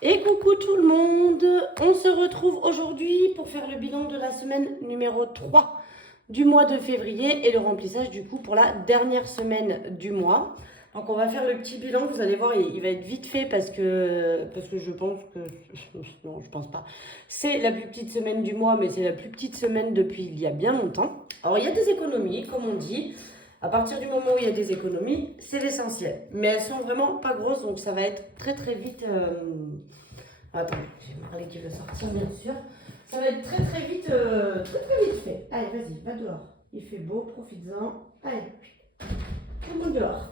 Et coucou tout le monde, on se retrouve aujourd'hui pour faire le bilan de la semaine numéro 3 du mois de février et le remplissage du coup pour la dernière semaine du mois. Donc on va faire le petit bilan, vous allez voir, il va être vite fait parce que je pense que... Non, je pense pas. C'est la plus petite semaine du mois, mais c'est la plus petite semaine depuis il y a bien longtemps. Alors il y a des économies, comme on dit. À partir du moment où il y a des économies, c'est l'essentiel. Mais elles sont vraiment pas grosses, donc ça va être très très vite... Attends, j'ai Marley qui veut sortir, bien sûr. Ça va être très très vite, très vite fait. Allez, vas-y, va dehors. Il fait beau, profites-en. Allez, tout le monde dehors.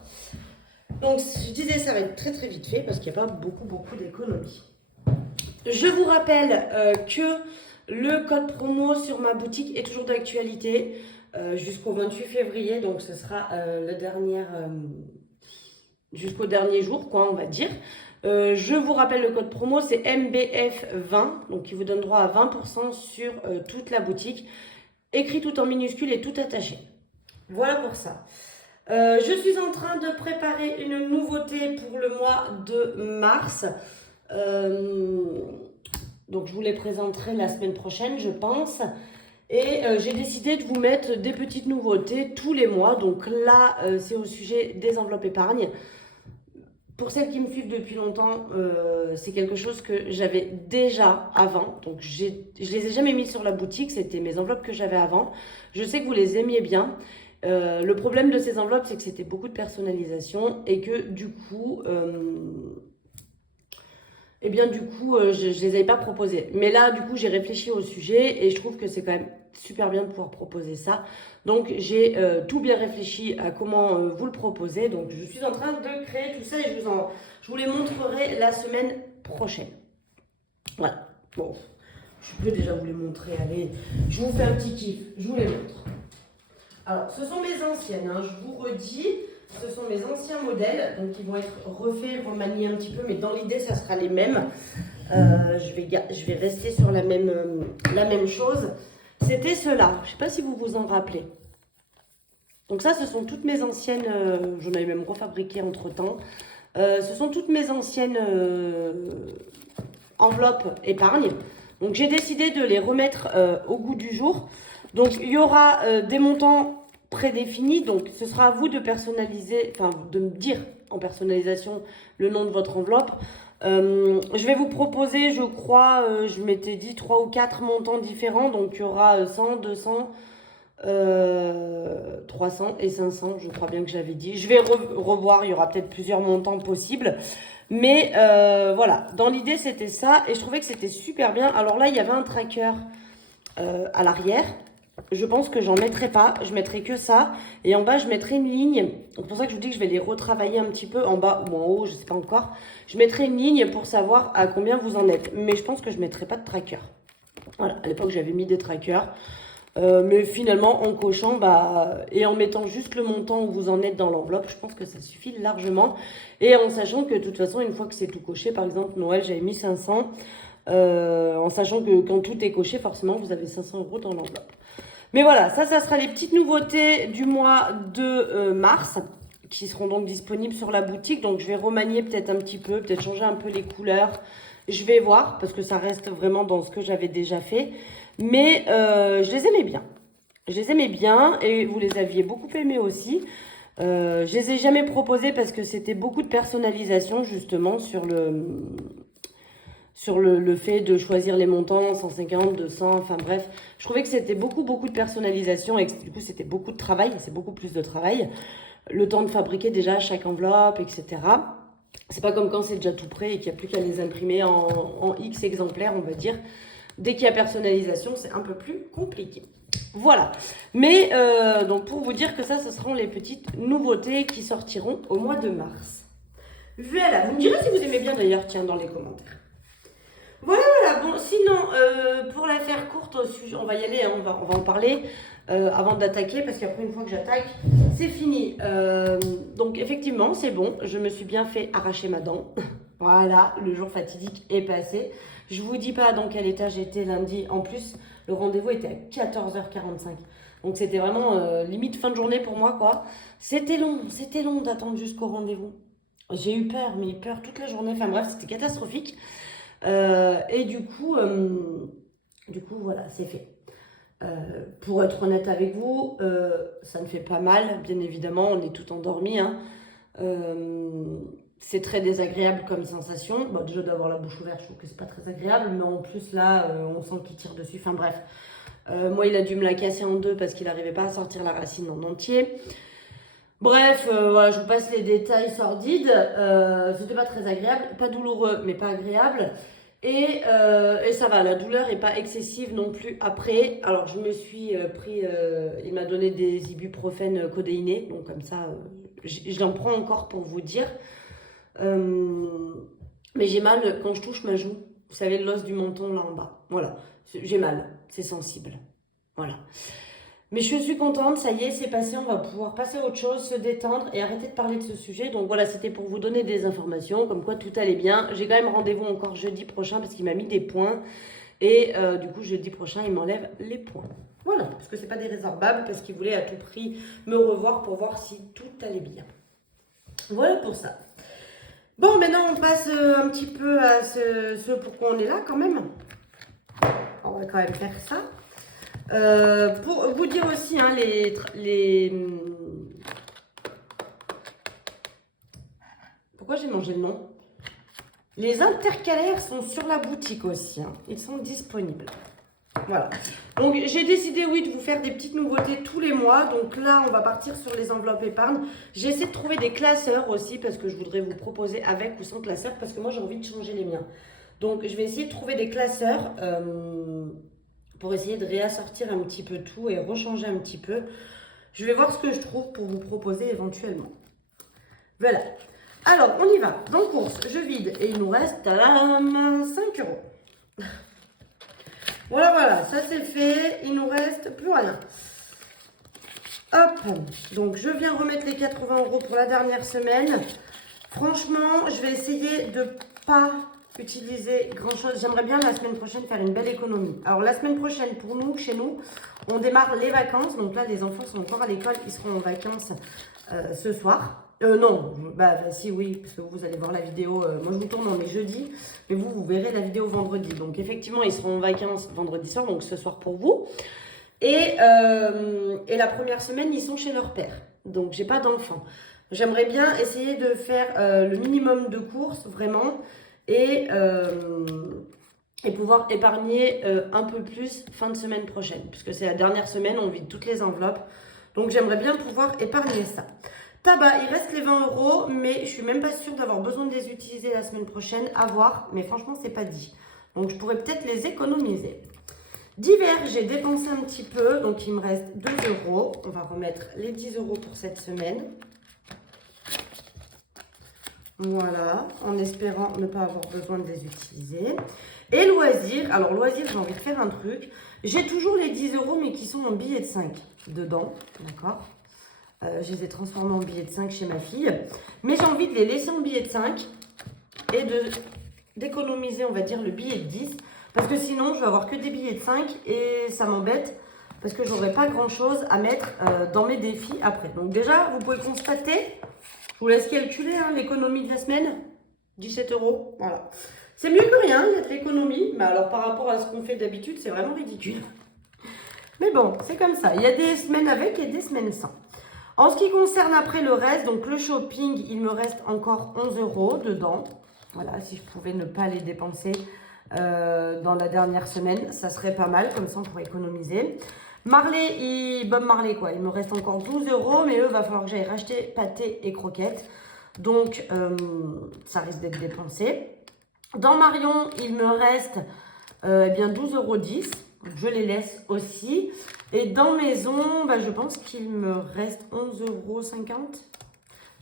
Donc, je disais, ça va être très très vite fait parce qu'il n'y a pas beaucoup d'économies. Je vous rappelle que le code promo sur ma boutique est toujours d'actualité jusqu'au 28 février. Donc, ce sera jusqu'au dernier jour, quoi, on va dire. Je vous rappelle le code promo, c'est MBF20, donc qui vous donne droit à 20% sur toute la boutique, écrit tout en minuscule et tout attaché. Voilà pour ça. Je suis en train de préparer une nouveauté pour le mois de mars. Donc je vous les présenterai la semaine prochaine, je pense. Et j'ai décidé de vous mettre des petites nouveautés tous les mois. Donc là, c'est au sujet des enveloppes épargne. Pour celles qui me suivent depuis longtemps, c'est quelque chose que j'avais déjà avant. Donc, je les ai jamais mis sur la boutique. C'était mes enveloppes que j'avais avant. Je sais que vous les aimiez bien. Le problème de ces enveloppes, c'est que c'était beaucoup de personnalisation et que du coup, je les avais pas proposées. Mais là, du coup, j'ai réfléchi au sujet et je trouve que c'est quand même super bien de pouvoir proposer ça. Donc, j'ai tout bien réfléchi à comment vous le proposer. Donc, je suis en train de créer tout ça et je vous les montrerai la semaine prochaine. Voilà. Bon, je peux déjà vous les montrer. Allez, je vous fais un petit kiff. Je vous les montre. Alors, ce sont mes anciennes, hein, je vous redis, ce sont mes anciens modèles, donc ils vont être refaits, remaniés un petit peu, mais dans l'idée, ça sera les mêmes. Je vais rester sur la même chose. C'était ceux-là, je ne sais pas si vous vous en rappelez. Donc ça, ce sont toutes mes anciennes, j'en avais même refabriqué entre-temps. Ce sont toutes mes anciennes enveloppes épargne. Donc j'ai décidé de les remettre au goût du jour. Donc il y aura des montants prédéfinis. Donc ce sera à vous de personnaliser, enfin de me dire en personnalisation le nom de votre enveloppe. Je vais vous proposer, je crois, je m'étais dit 3 ou 4 montants différents. Donc il y aura 100, 200, 300 et 500, je crois bien que j'avais dit. Je vais revoir, il y aura peut-être plusieurs montants possibles. Mais voilà, dans l'idée, c'était ça. Et je trouvais que c'était super bien. Alors là, il y avait un tracker à l'arrière. Je pense que j'en mettrai pas. Je mettrai que ça. Et en bas, je mettrai une ligne. C'est pour ça que je vous dis que je vais les retravailler un petit peu en bas ou en haut, je sais pas encore. Je mettrai une ligne pour savoir à combien vous en êtes. Mais je pense que je mettrai pas de tracker. Voilà, à l'époque, j'avais mis des trackers. Mais finalement, en cochant et en mettant juste le montant où vous en êtes dans l'enveloppe, je pense que ça suffit largement. Et en sachant que de toute façon, une fois que c'est tout coché, par exemple, Noël, j'avais mis 500. En sachant que quand tout est coché, forcément, vous avez 500 € dans l'enveloppe. Mais voilà, ça sera les petites nouveautés du mois de mars qui seront donc disponibles sur la boutique. Donc, je vais remanier peut-être un petit peu, peut-être changer un peu les couleurs. Je vais voir parce que ça reste vraiment dans ce que j'avais déjà fait. Mais je les aimais bien. Je les aimais bien et vous les aviez beaucoup aimés aussi. Je les ai jamais proposés parce que c'était beaucoup de personnalisation justement sur le fait de choisir les montants, 150, 200, enfin bref. Je trouvais que c'était beaucoup de personnalisation et que du coup c'était beaucoup de travail, c'est beaucoup plus de travail. Le temps de fabriquer déjà chaque enveloppe, etc. C'est pas comme quand c'est déjà tout prêt et qu'il n'y a plus qu'à les imprimer en X exemplaires, on va dire. Dès qu'il y a personnalisation, c'est un peu plus compliqué. Voilà. Mais donc pour vous dire que ça, ce seront les petites nouveautés qui sortiront au mois de mars. Voilà. Vous me direz si vous aimez bien d'ailleurs, tiens, dans les commentaires. Voilà. Bon, sinon, pour la faire courte au sujet, on va y aller, hein, on va en parler avant d'attaquer, parce qu'après, une fois que j'attaque, c'est fini. Donc, effectivement, c'est bon. Je me suis bien fait arracher ma dent. Voilà, le jour fatidique est passé. Je vous dis pas dans quel état j'étais lundi. En plus, le rendez-vous était à 14h45. Donc, c'était vraiment limite fin de journée pour moi, quoi. C'était long d'attendre jusqu'au rendez-vous. J'ai eu peur, mais peur toute la journée. Enfin bref, c'était catastrophique. Et du coup, voilà, c'est fait. Pour être honnête avec vous, ça ne fait pas mal, bien évidemment, on est tout endormi, hein. Euh, c'est très désagréable comme sensation. Bon, déjà d'avoir la bouche ouverte, je trouve que c'est pas très agréable, mais en plus là, on sent qu'il tire dessus. Enfin bref, moi il a dû me la casser en deux parce qu'il n'arrivait pas à sortir la racine en entier. Bref, voilà, je vous passe les détails sordides. C'était pas très agréable, pas douloureux, mais pas agréable. Et ça va, la douleur est pas excessive non plus après. Alors, je me suis pris, il m'a donné des ibuprofènes codéinés, donc comme ça, j'en prends encore pour vous dire. Euh, mais j'ai mal quand je touche ma joue. Vous savez, l'os du menton là en bas. Voilà, j'ai mal, c'est sensible. Voilà. Mais je suis contente, ça y est, c'est passé, on va pouvoir passer à autre chose, se détendre et arrêter de parler de ce sujet. Donc voilà, c'était pour vous donner des informations, comme quoi tout allait bien. J'ai quand même rendez-vous encore jeudi prochain parce qu'il m'a mis des points. Et du coup, jeudi prochain, il m'enlève les points. Voilà, parce que c'est pas des résorbables, parce qu'il voulait à tout prix me revoir pour voir si tout allait bien. Voilà pour ça. Bon, maintenant on passe un petit peu à ce pourquoi on est là quand même. On va quand même faire ça. Pour vous dire aussi, hein, pourquoi j'ai mangé le nom? Les intercalaires sont sur la boutique aussi, hein. Ils sont disponibles. Voilà. Donc, j'ai décidé, oui, de vous faire des petites nouveautés tous les mois. Donc là, on va partir sur les enveloppes épargne. J'essaie de trouver des classeurs aussi parce que je voudrais vous proposer avec ou sans classeur parce que moi, j'ai envie de changer les miens. Donc, je vais essayer de trouver des classeurs pour essayer de réassortir un petit peu tout et rechanger un petit peu. Je vais voir ce que je trouve pour vous proposer éventuellement. Voilà. Alors, on y va. Dans course, je vide et il nous reste 5 euros. Voilà, voilà, ça c'est fait. Il nous reste plus rien. Hop, donc je viens remettre les 80 euros pour la dernière semaine. Franchement, je vais essayer de pas utiliser grand chose. J'aimerais bien la semaine prochaine faire une belle économie. Alors la semaine prochaine, pour nous, chez nous, on démarre les vacances. Donc là, les enfants sont encore à l'école. Ils seront en vacances ce soir. Non, bah si, oui, parce que vous allez voir la vidéo. Moi, je vous tourne, on est jeudi, mais vous verrez la vidéo vendredi. Donc effectivement, ils seront en vacances vendredi soir, donc ce soir pour vous. Et la première semaine, ils sont chez leur père. Donc, j'ai pas d'enfants. J'aimerais bien essayer de faire le minimum de courses, vraiment, et pouvoir épargner un peu plus fin de semaine prochaine. Puisque c'est la dernière semaine, on vide toutes les enveloppes. Donc, j'aimerais bien pouvoir épargner ça. Tabac, il reste les 20 euros, mais je suis même pas sûre d'avoir besoin de les utiliser la semaine prochaine. À voir, mais franchement, c'est pas dit. Donc, je pourrais peut-être les économiser. Divers, j'ai dépensé un petit peu, donc il me reste 2 euros. On va remettre les 10 euros pour cette semaine. Voilà, en espérant ne pas avoir besoin de les utiliser. Et loisirs, alors loisirs, j'ai envie de faire un truc. J'ai toujours les 10 euros, mais qui sont en billets de 5 dedans, d'accord. Je les ai transformés en billets de 5 chez ma fille. Mais j'ai envie de les laisser en billets de 5 et d'économiser, on va dire, le billet de 10. Parce que sinon, je vais avoir que des billets de 5 et ça m'embête parce que j'aurai pas grand chose à mettre dans mes défis après. Donc déjà, vous pouvez constater, je vous laisse calculer hein, l'économie de la semaine, 17 euros, voilà. C'est mieux que rien, il y a de l'économie, mais alors par rapport à ce qu'on fait d'habitude, c'est vraiment ridicule. Mais bon, c'est comme ça, il y a des semaines avec et des semaines sans. En ce qui concerne après le reste, donc le shopping, il me reste encore 11 euros dedans. Voilà, si je pouvais ne pas les dépenser dans la dernière semaine, ça serait pas mal, comme ça on pourrait économiser. Marley, Bob Marley quoi, il me reste encore 12 euros, mais eux, va falloir que j'aille racheter pâté et croquettes. Donc, ça risque d'être dépensé. Dans Marion, il me reste eh bien 12,10 euros. Je les laisse aussi. Et dans Maison, bah, je pense qu'il me reste 11,50 euros.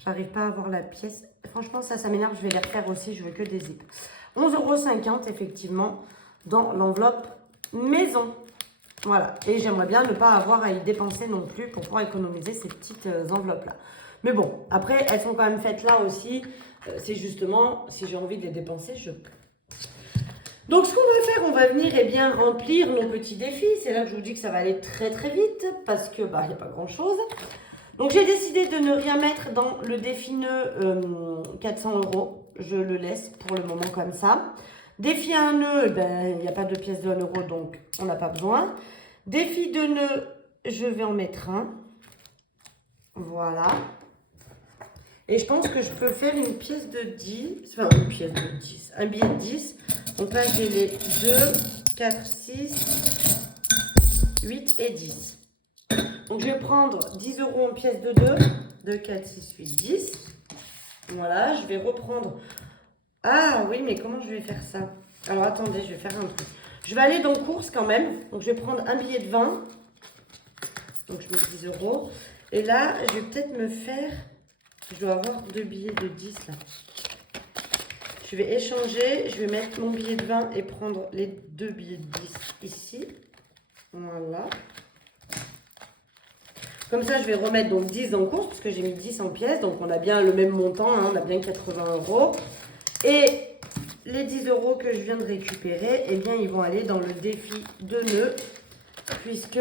J'arrive pas à avoir la pièce. Franchement, ça m'énerve. Je vais les refaire aussi. Je veux que des zips. 11,50 euros, effectivement, dans l'enveloppe Maison. Voilà. Et j'aimerais bien ne pas avoir à y dépenser non plus pour pouvoir économiser ces petites enveloppes-là. Mais bon, après, elles sont quand même faites là aussi. C'est justement, si j'ai envie de les dépenser, je peux. Donc, ce qu'on va faire, on va venir eh bien, remplir nos petits défis. C'est là que je vous dis que ça va aller très très vite parce que bah, il n'y a pas grand-chose. Donc j'ai décidé de ne rien mettre dans le défi nœud 400 €. Je le laisse pour le moment comme ça. Défi à un nœud, ben, il n'y a pas de pièce de 1 €, donc on n'a pas besoin. Défi de nœud, je vais en mettre un. Voilà. Et je pense que je peux faire une pièce de 10. Enfin, une pièce de 10. Un billet de 10. Donc là, j'ai les 2, 4, 6, 8 et 10. Donc je vais prendre 10 € en pièce de 2. 2, 4, 6, 8, 10. Voilà, je vais reprendre... Ah oui, mais comment je vais faire ça? Alors attendez, je vais faire un truc. Je vais aller dans course quand même. Donc je vais prendre un billet de 20. Donc je mets 10 €. Et là, je vais peut-être me faire... Je dois avoir 2 billets de 10 là. Je vais échanger. Je vais mettre mon billet de 20 et prendre les 2 billets de 10 ici. Voilà. Comme ça, je vais remettre donc 10 en course parce que j'ai mis 10 en pièces. Donc on a bien le même montant. Hein, on a bien 80 €. Et les 10 € que je viens de récupérer, eh bien, ils vont aller dans le défi de nœuds puisque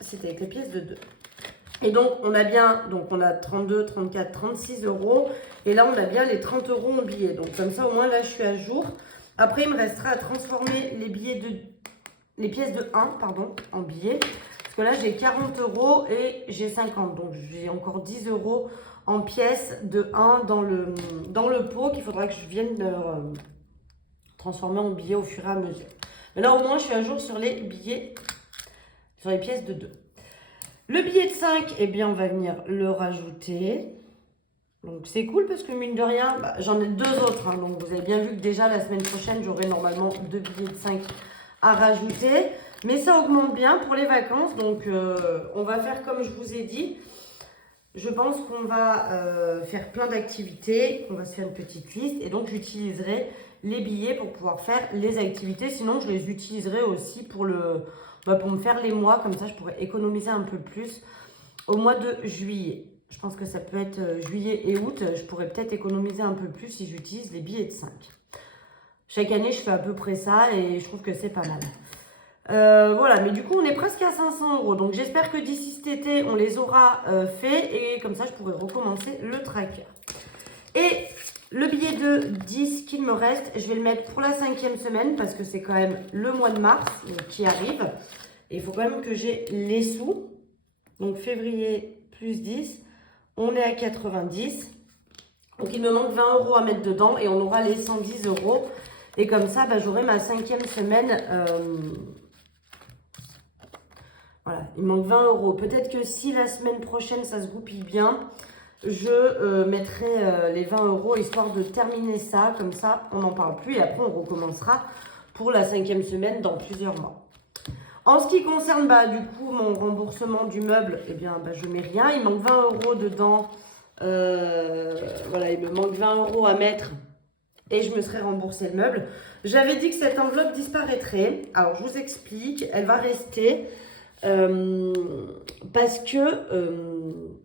c'était avec les pièces de 2. Et donc, on a bien, donc on a 32, 34, 36 €. Et là, on a bien les 30 € en billets. Donc, comme ça, au moins, là, je suis à jour. Après, il me restera à transformer les pièces de 1, pardon, en billets. Parce que là, j'ai 40 € et j'ai 50. Donc, j'ai encore 10 € en pièces de 1 dans le pot qu'il faudra que je vienne transformer en billets au fur et à mesure. Mais là, au moins, je suis à jour sur les billets, sur les pièces de 2. Le billet de 5, eh bien, on va venir le rajouter. Donc, c'est cool parce que, mine de rien, bah, j'en ai 2 autres. Hein, donc, vous avez bien vu que déjà, la semaine prochaine, j'aurai normalement 2 billets de 5 à rajouter. Mais ça augmente bien pour les vacances. Donc, on va faire comme je vous ai dit. Je pense qu'on va faire plein d'activités, qu'on va se faire une petite liste. Et donc, j'utiliserai les billets pour pouvoir faire les activités. Sinon, je les utiliserai aussi pour me faire les mois. Comme ça, je pourrais économiser un peu plus au mois de juillet. Je pense que ça peut être juillet et août. Je pourrais peut-être économiser un peu plus si j'utilise les billets de 5. Chaque année, je fais à peu près ça et je trouve que c'est pas mal. Voilà, mais du coup, on est presque à 500 €. Donc, j'espère que d'ici cet été, on les aura fait. Et comme ça, je pourrai recommencer le tracker. Et le billet de 10 qu'il me reste, je vais le mettre pour la 5e semaine. Parce que c'est quand même le mois de mars qui arrive. Et il faut quand même que j'ai les sous. Donc, février plus 10. On est à 90. Donc, il me manque 20 € à mettre dedans. Et on aura les 110 €. Et comme ça, bah, j'aurai ma 5e semaine... Voilà, il me manque 20 €. Peut-être que si la semaine prochaine, ça se goupille bien, je mettrai les 20 € histoire de terminer ça. Comme ça, on n'en parle plus et après, on recommencera pour la 5e semaine dans plusieurs mois. En ce qui concerne, du coup, mon remboursement du meuble, eh bien, je mets rien. Il manque 20 € dedans. Voilà, il me manque 20 € à mettre et je me serais remboursé le meuble. J'avais dit que cette enveloppe disparaîtrait. Alors, je vous explique. Elle va rester... parce que,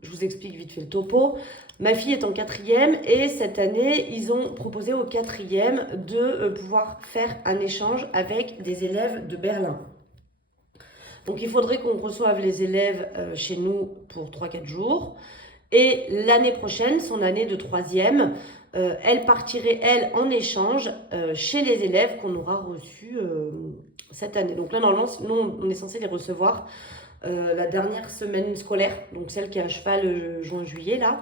je vous explique vite fait le topo, ma fille est en 4e et cette année, ils ont proposé au 4e de pouvoir faire un échange avec des élèves de Berlin. Donc, il faudrait qu'on reçoive les élèves chez nous pour 3-4 jours. Et l'année prochaine, son année de 3e, elle partirait, elle, en échange chez les élèves qu'on aura reçus cette année. Donc là, normalement, nous, on est censé les recevoir la dernière semaine scolaire, donc celle qui est à cheval juin-juillet, là.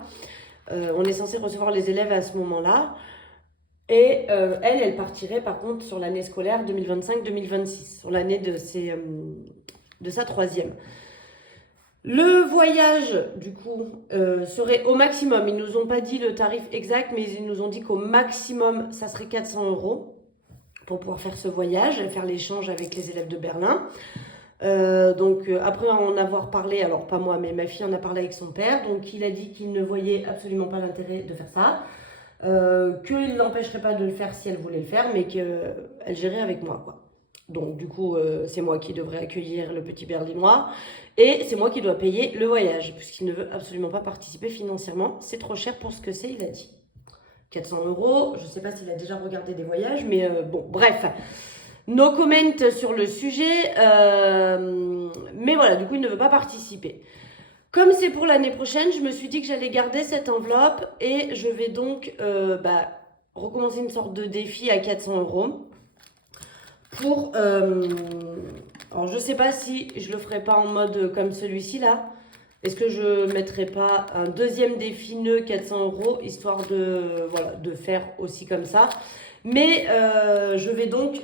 On est censé recevoir les élèves à ce moment-là. Et elle partirait, par contre, sur l'année scolaire 2025-2026, sur l'année de sa 3e. Le voyage, du coup, serait au maximum. Ils ne nous ont pas dit le tarif exact, mais ils nous ont dit qu'au maximum, ça serait 400 € pour pouvoir faire ce voyage, faire l'échange avec les élèves de Berlin. Donc, après en avoir parlé, alors pas moi, mais ma fille en a parlé avec son père. Donc, il a dit qu'il ne voyait absolument pas l'intérêt de faire ça. Qu'il ne l'empêcherait pas de le faire si elle voulait le faire, mais qu'elle gérait avec moi, quoi. Donc, du coup, c'est moi qui devrais accueillir le petit Berlinois. Et c'est moi qui dois payer le voyage, puisqu'il ne veut absolument pas participer financièrement. C'est trop cher pour ce que c'est, il a dit. 400 €, je ne sais pas s'il a déjà regardé des voyages, mais bon, bref. No comment sur le sujet. Mais voilà, du coup, il ne veut pas participer. Comme c'est pour l'année prochaine, je me suis dit que j'allais garder cette enveloppe et je vais donc recommencer une sorte de défi à 400 € pour... alors, je sais pas si je le ferai pas en mode comme celui-ci là. Est-ce que je mettrai pas un deuxième défi nœud 400 €, histoire de, voilà, de faire aussi comme ça. Mais je vais donc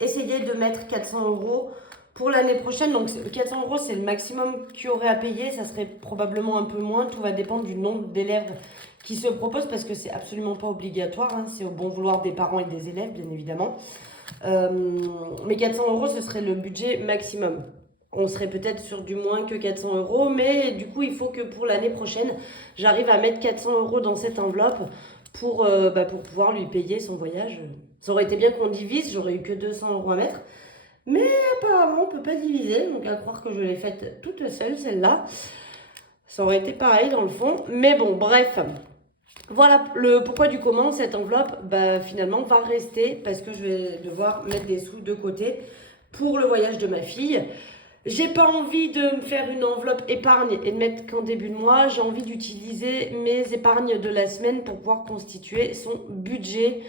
essayer de mettre 400 € pour l'année prochaine. Donc 400 €, c'est le maximum qu'il y aurait à payer. Ça serait probablement un peu moins. Tout va dépendre du nombre d'élèves qui se proposent parce que c'est absolument pas obligatoire. Hein. C'est au bon vouloir des parents et des élèves, bien évidemment. Mais 400 € ce serait le budget maximum. On serait peut-être sur du moins que 400 €, mais du coup, il faut que pour l'année prochaine, j'arrive à mettre 400 € dans cette enveloppe pour pouvoir lui payer son voyage. Ça aurait été bien qu'on divise, j'aurais eu que 200 € à mettre. Mais apparemment, on ne peut pas diviser, donc à croire que je l'ai faite toute seule, celle-là. Ça aurait été pareil dans le fond. Mais bon, bref. Voilà le pourquoi du comment. Cette enveloppe, finalement, va rester parce que je vais devoir mettre des sous de côté pour le voyage de ma fille. J'ai pas envie de me faire une enveloppe épargne et de mettre qu'en début de mois. J'ai envie d'utiliser mes épargnes de la semaine pour pouvoir constituer son budget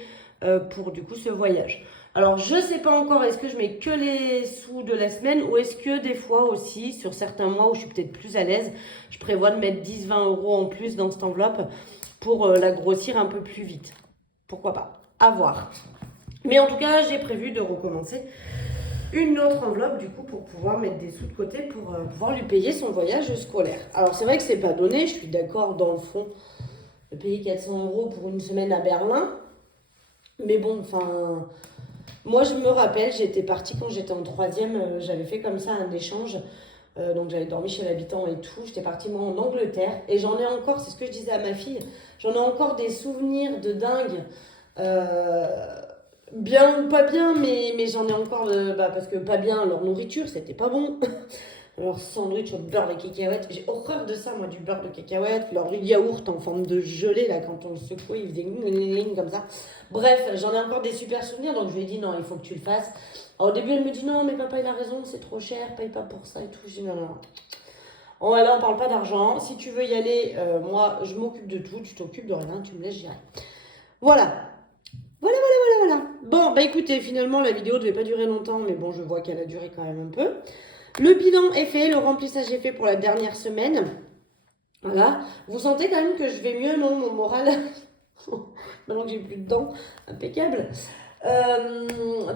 pour du coup ce voyage. Alors je sais pas encore, est-ce que je mets que les sous de la semaine ou est-ce que des fois aussi, sur certains mois où je suis peut-être plus à l'aise, je prévois de mettre 10-20 € en plus dans cette enveloppe pour la grossir un peu plus vite. Pourquoi pas? À voir. Mais en tout cas, j'ai prévu de recommencer une autre enveloppe du coup pour pouvoir mettre des sous de côté pour pouvoir lui payer son voyage scolaire. Alors c'est vrai que c'est pas donné, je suis d'accord dans le fond de payer 400 € pour une semaine à Berlin. Mais bon, enfin, moi je me rappelle, j'étais partie quand j'étais en 3e, j'avais fait comme ça un échange. Donc j'avais dormi chez l'habitant et tout. J'étais partie moi en Angleterre et j'en ai encore, c'est ce que je disais à ma fille, j'en ai encore des souvenirs de dingue. Bien ou pas bien, mais j'en ai encore, parce que pas bien, leur nourriture, c'était pas bon. Leur sandwich au beurre de cacahuètes, j'ai horreur de ça, moi, du beurre de cacahuètes. Leur yaourt en forme de gelée, là, quand on le secouait, il faisait comme ça. Bref, j'en ai encore des super souvenirs, donc je lui ai dit non, il faut que tu le fasses. Alors, au début, elle me dit non, mais papa, il a raison, c'est trop cher, paye pas pour ça et tout. Je dis non, non. Oh, là, on parle pas d'argent. Si tu veux y aller, moi, je m'occupe de tout, tu t'occupes de rien, tu me laisses gérer. Voilà. Voilà. Bon, écoutez, finalement, la vidéo ne devait pas durer longtemps, mais bon, je vois qu'elle a duré quand même un peu. Le bilan est fait, le remplissage est fait pour la dernière semaine. Voilà. Vous sentez quand même que je vais mieux, non? Mon moral, maintenant que j'ai plus de dents, impeccable.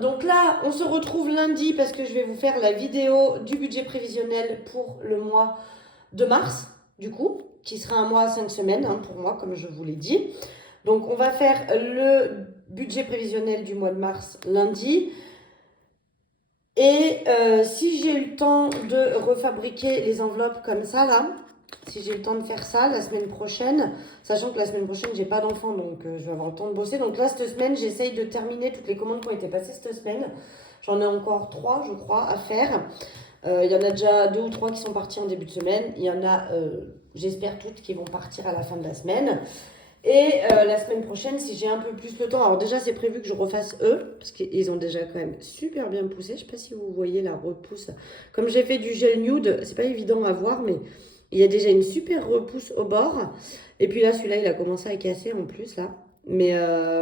Donc là, on se retrouve lundi parce que je vais vous faire la vidéo du budget prévisionnel pour le mois de mars, du coup, qui sera un mois à 5 semaines pour moi, comme je vous l'ai dit. Donc, on va faire le budget prévisionnel du mois de mars lundi. Et si j'ai eu le temps de refabriquer les enveloppes comme ça, là, si j'ai le temps de faire ça la semaine prochaine, sachant que la semaine prochaine, j'ai pas d'enfant, donc je vais avoir le temps de bosser. Donc là, cette semaine, j'essaye de terminer toutes les commandes qui ont été passées cette semaine. J'en ai encore 3, je crois, à faire. Il y en a déjà 2 ou 3 qui sont partis en début de semaine. Il y en a, j'espère, toutes qui vont partir à la fin de la semaine. Et la semaine prochaine, si j'ai un peu plus le temps, alors déjà c'est prévu que je refasse eux, parce qu'ils ont déjà quand même super bien poussé. Je ne sais pas si vous voyez la repousse. Comme j'ai fait du gel nude, c'est pas évident à voir, mais il y a déjà une super repousse au bord. Et puis là, celui-là, il a commencé à casser en plus, là. Mais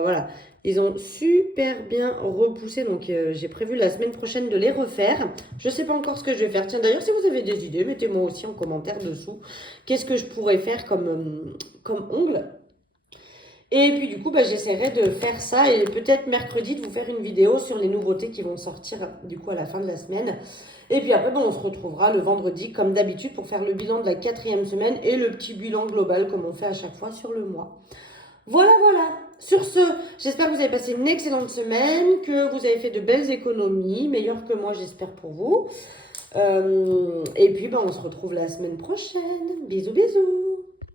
voilà, ils ont super bien repoussé, donc j'ai prévu la semaine prochaine de les refaire. Je ne sais pas encore ce que je vais faire. Tiens, d'ailleurs, si vous avez des idées, mettez-moi aussi en commentaire dessous. Qu'est-ce que je pourrais faire comme ongles? Et puis du coup, j'essaierai de faire ça et peut-être mercredi de vous faire une vidéo sur les nouveautés qui vont sortir du coup à la fin de la semaine. Et puis après, on se retrouvera le vendredi comme d'habitude pour faire le bilan de la 4e semaine et le petit bilan global comme on fait à chaque fois sur le mois. Voilà. Sur ce, j'espère que vous avez passé une excellente semaine, que vous avez fait de belles économies, meilleures que moi j'espère pour vous. Et puis on se retrouve la semaine prochaine. Bisous.